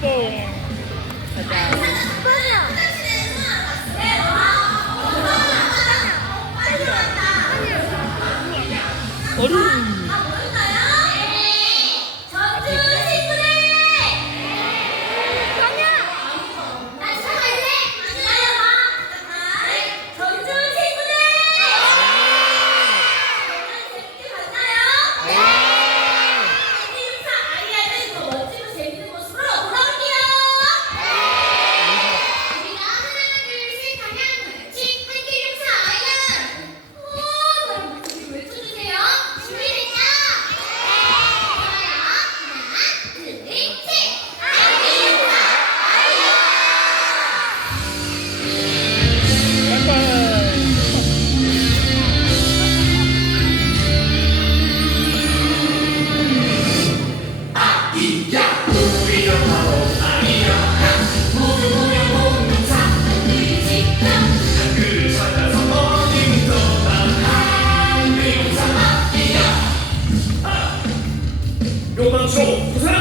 가자. 얼 Lord.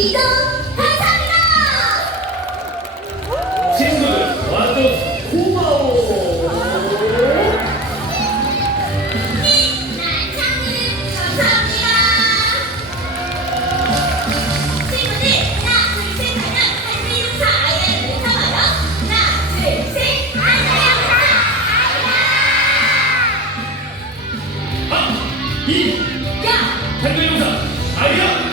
이동 감사합니다. 친구들 와줘서 고마워 난창은 감사합니다. 친구들 하나 둘셋 하면 할머니 용사 아이를 외쳐봐요. 하나 둘셋 할머니 용사 이 아이야. 야 한글 용사 아이야